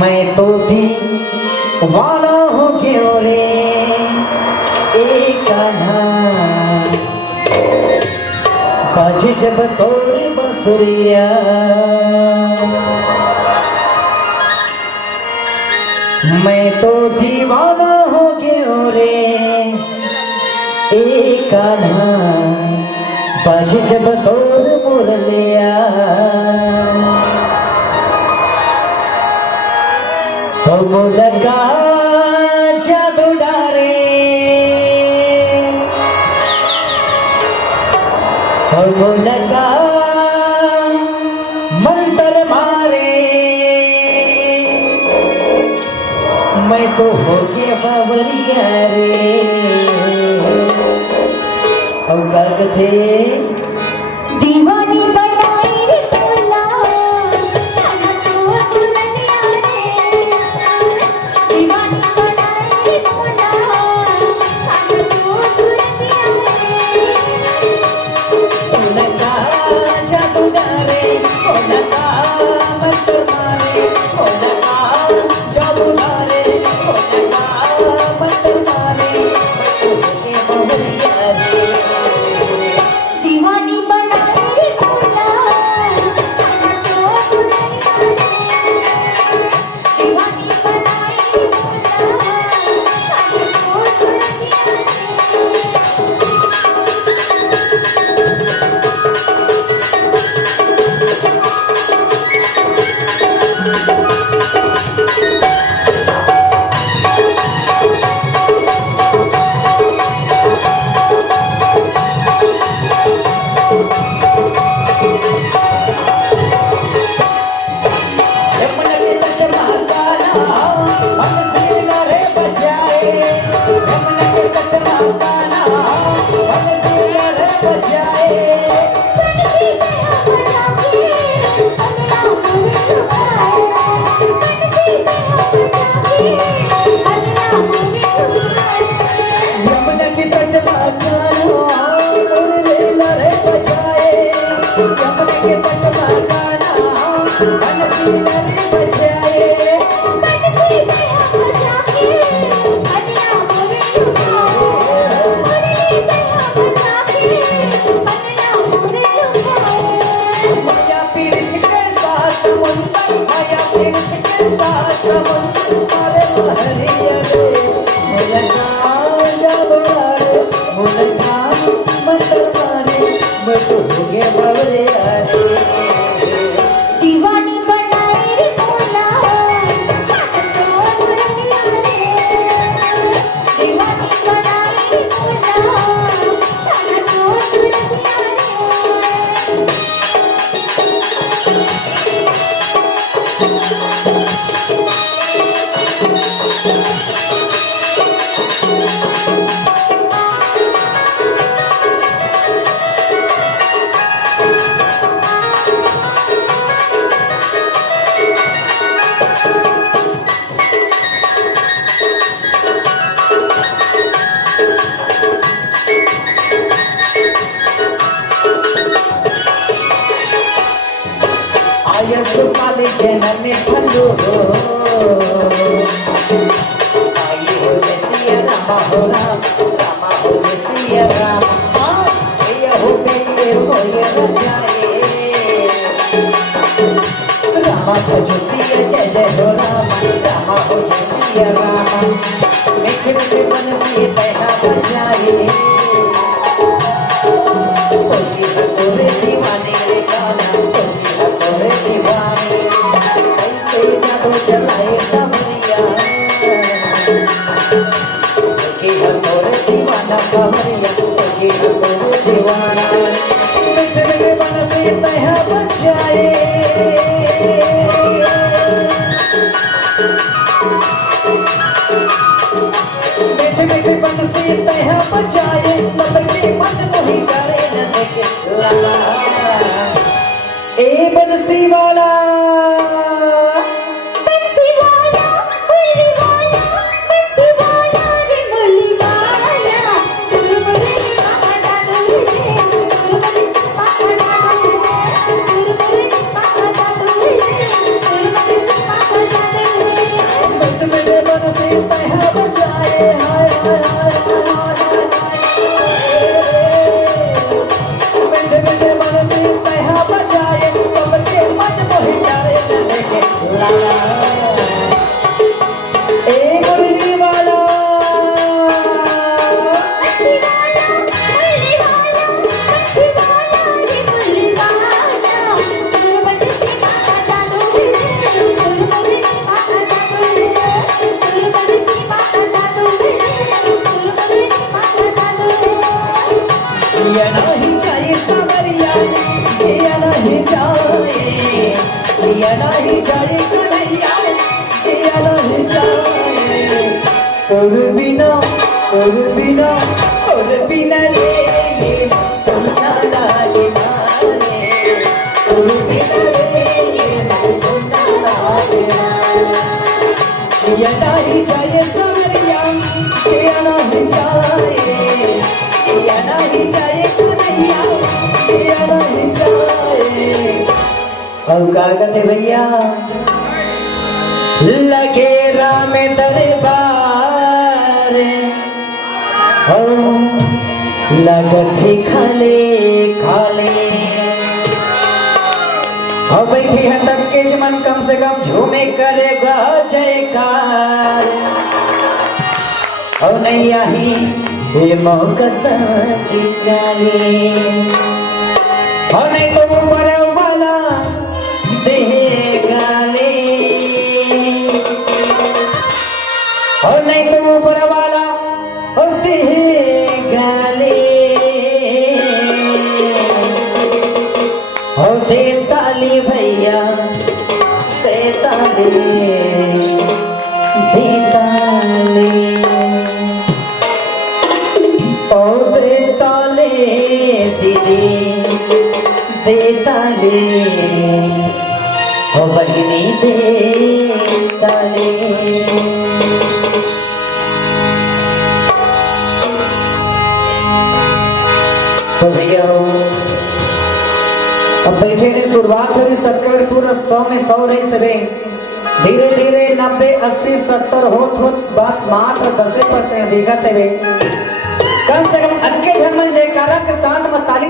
मैं तो दीवाना हो गयो रे एक कान्हा बाजे जब तोड़ी बसुरिया मैं तो दीवाना हो गयो रे एक कान्हा बाजे जब तोड़ मुरलिया हम लगा जादू डारे हम लगा मंत्र मारे मैं तो हो गया बावरिया रे अब थे दीवानी बनाई रे तोला ताना तो दुनिया रे दीवानी बनाई रे तोला ताना तो दुनिया रे लगा जादू डारे लगा मंत्र मारे लगा जादू डारे लगा मंत्र मारे तुझे बावरिया रे दीवानी बनाई रे तोला ताना तो दुनिया रे दीवानी बनाई रे तोला ताना तो दुनिया यमुना के तट महाकाना मन से लहरे बजाए यमुना के तट महाकाना मन से लहरे बजाए यमुना के तट महाकाना मन से लहरे बजाए यमुना के तट महाकाना मन से लहरे बजाए माया पीड़ित के साथ समुंदर माया पीड़ित के साथ समुंदर मारे लहरिया रे मुलका जादू डारे मुलका मंत्र मारे मैं तो हो गया बावरिया रे दीवानी बनाई रे तोला ताना तो दुनिया रे दीवानी बनाई रे तोला ताना तो दुनिया रे आयस काले जन्म में फलो आई हो जैसी रामा हो राम रामा हो जैसी राम ये हो मेरे हो ये रजाए रामा हो जैसी जय जय हो राम रामा हो जैसी राम मीठे मीठे मन से बहना बजाए होती है तोरे दीवाने रे गाना होती है तोरे दीवाने ऐसे जादू चलाए सावरिया होती है तोरे दीवाना सावरिया होती है तोरे दीवाना मीठे मीठे मन से तह बजाए मीठे मीठे मन से तह बजाए सबके मन मोही करे न देखे लाला ए बंसी वाला बंसी वाला मुरली वाला बंसी वाला रे मुरली वाला तुम मुझे पापा डालो रे तुम मुझे पापा डालो रे तुम मुझे पापा डालो रे तुम मुझे पापा डालो रे मीठे मीठे मन से तहा बजाए सबके मन मोहिताए लेके लाला ए मुरली वाला जिया नहीं जाए सावरिया जिया नहीं जाए जिया नहीं जाए कन्हैया जिया नहीं जाए तोर बिना रे ये सुनना लागे मारे तोर बिना रे ये सुनना लागे जिया नहीं जाए सावरिया जिया नहीं जाए जिया नहीं जाए कन्हैया जिया नहीं जाए और का कहते भैया लगे राम दरबार हो लगत ही खाले हो बैठी है तक के मन कम से कम झूमे करेगा जयकार हो नहीं आई हे मौका की गाली हो नहीं तो ऊपर वाला दे गाली हो नहीं तो ऊपर वाला दे गाली हो दे ताली भैया दे ताली दे ताली ओ देताले दीदी देताले ओ बहिनी देताले तो भैया अब बैठे ने शुरुआत हो रही सबके पूरा 100 में 100 रही सबे धीरे धीरे 90 80 70 होत बस मात्र 10% दिखत है कम से कम अनके झनमन जयकारा के साथ में ताली